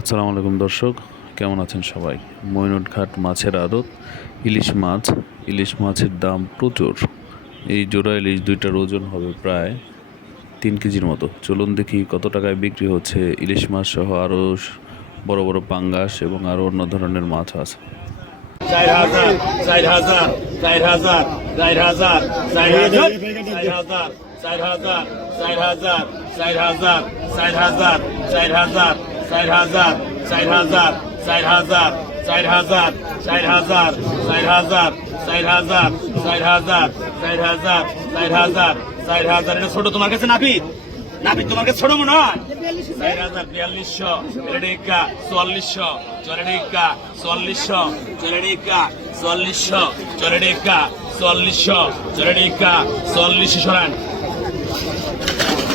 আসসালামু আলাইকুম দর্শক কেমন আছেন সবাই মইনুটঘাট মাছের আদত ইলিশ মাছ ইলিশ মাছের দাম প্রচুর এই জোড়া ইলিশ দুইটার ওজন হবে প্রায় তিন কেজির মতো চলুন দেখি কত টাকায় বিক্রি হচ্ছে ইলিশ মাছ সহ আরও বড় বড় পাঙ্গাস এবং আরও অন্য ধরনের মাছ আছে চার হাজার চার হাজার চার হাজার চার হাজার চার হাজার চার হাজার চার হাজার চার হাজার চার হাজার চার হাজার চার হাজার চার হাজার চার হাজার চার হাজার চার হাজার চার হাজার এটা ছোট তোমার কাছে নাপিত নাপিত তোমার কাছে ছোট মনে হয় চার হাজার বিয়াল্লিশশো চল্লিশশো চুয়াল্লিশশো চল্লিশশো চল্লিশশো চল্লিশশো চল্লিশশো চল্লিশশো চল্লিশশো চল্লিশশো চল্লিশশো সরান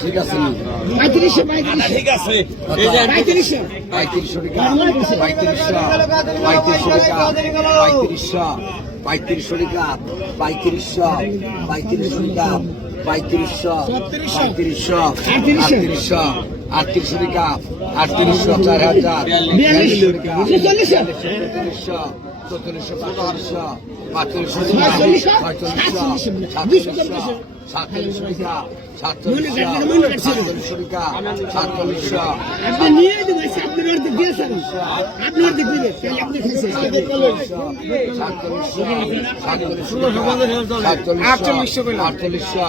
ঠিক আছে। পঁয়ত্রিশশো আচ্ছা, ঠিক আছে। পঁয়ত্রিশশো। পঁয়ত্রিশশো টাকা। পঁয়ত্রিশশো। পঁয়ত্রিশশো টাকা। পঁয়ত্রিশশো পঁয়ত্রিশশো টাকা। পঁয়ত্রিশশো পঁয়ত্রিশশো টাকা। পঁয়ত্রিশশো পঁয়ত্রিশশো আটত্রিশশো আটত্রিশ বিঘা আটত্রিশশো চার হাজার বিয়াল্লিশশো তেত্রিশশো চৌত্রিশশো পঁয়তাল্লিশশো পাঁচচল্লিশশো ছয়চল্লিশশো? সাতচল্লিশশো। সাতচল্লিশ বিঘা সাতচল্লিশশো সাতচল্লিশ বিঘা সাতচল্লিশশো সাতচল্লিশশো। সাতচল্লিশশো আটচল্লিশশো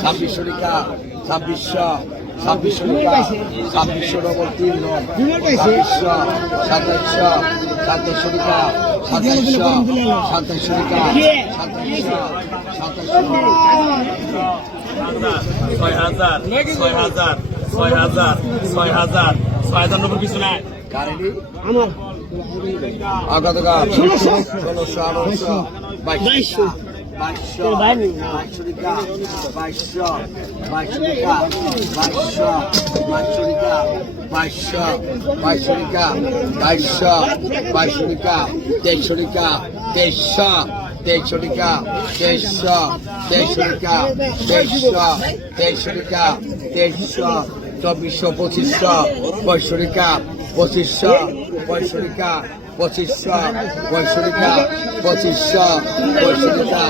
ছাব্বিশ টাকা ছাব্বিশশো ছাব্বিশশো টাকা ছাব্বিশশো ডবল তিন ছাব্বিশশো সাতাইশশো সাতাইশশো টাকা ছয় হাজার ছয় হাজার ছয় হাজার ছয় হাজার ছয় হাজার নব্বই কিছু নাই আগাতকাল। ষোলোশো আঠারোশো বাইশশো baixou baixou ligar. Baixou baixou ligar. Baixou baixou ligar. Baixou baixou ligar. Baixou baixou ligar. Baixou baixou ligar. Baixou baixou ligar. Baixou baixou ligar. Baixou baixou ligar. Baixou baixou ligar? Baixou পঁচিশশো পঁয়ষট্টিটা পঁচিশশো পঁয়ষট্টিটা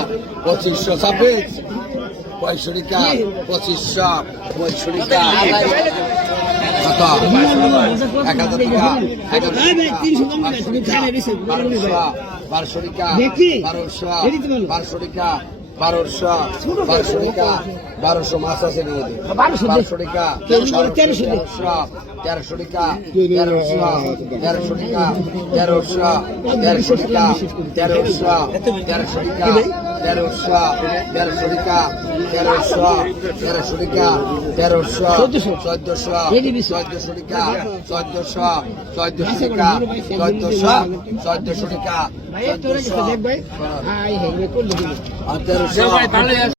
পঁচিশশো ছাব্বিশ পঁয়ষট্টিটা পঁচিশশো পঁয়ষট্টিটা কত এক হাজার টাকা এক হাজার বারোশো বারোশো টাকা বারোশো টাকা বারোশো বারোশো টাকা বারোশো মাছ আছে না ওদের বারোশো দে। বারোশো টাকা তেরোশো করে তেরোশো তেরোশো তেরোশো টাকা তেরোশো তেরোশো টাকা তেরোশো তেরোশো টাকা তেরোশো তেরোশো টাকা তেরোশো তেরোশো টাকা তেরোশো তেরোশো টাকা তেরোশো চোদ্দশো। চোদ্দশো চোদ্দশো টাকা চোদ্দশো চোদ্দশো টাকা চোদ্দশো চোদ্দশো টাকা তেরোশো।